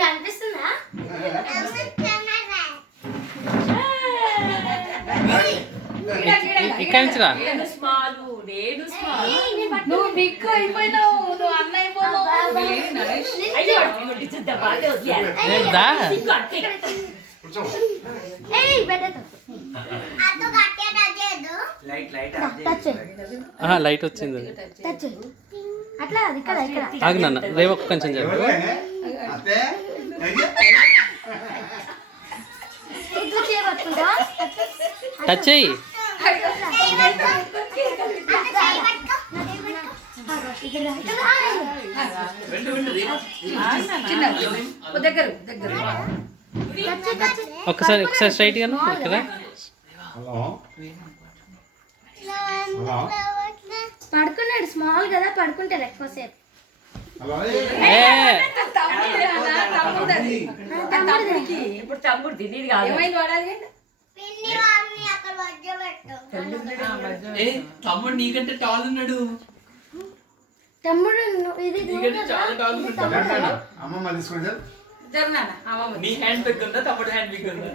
కనిపిస్తుందా? ఇక్కడి నుంచి రా. నువ్వు బిక్కు అయిపోయినావు, నువ్వు అన్న అయిపోయినావు. దా. లైట్ వచ్చింది. అట్లా ఇక్కడ ఇక్కడ ఆగు నాన్న, రేపు ఒక్క కొంచెం చెప్పు. ఇట్లా చేయబట్టుకుంటా టచ్ చెయ్యి. దగ్గర దగ్గర ఒకసారి ఒకసారి స్ట్రైట్ గా కదా. పడుకున్నాడు, స్మాల్ కదా, పడుకుంటారు ఎక్కువసేపు. ఇప్పుడు తమ్ముడు తినేది కాదు. ఏమైంది వాడాలి? తమ్ముడు నీకంటే టాల్ ఉన్నాడు. తమ్ముడు ఇది చాలా టాల్ ఉన్నాడు. అమ్మమ్మ తీసుకుంటే నీ హ్యాండ్ బిగ్ ఉందా, తమ్ముడు హ్యాండ్ బిగ్ ఉందా?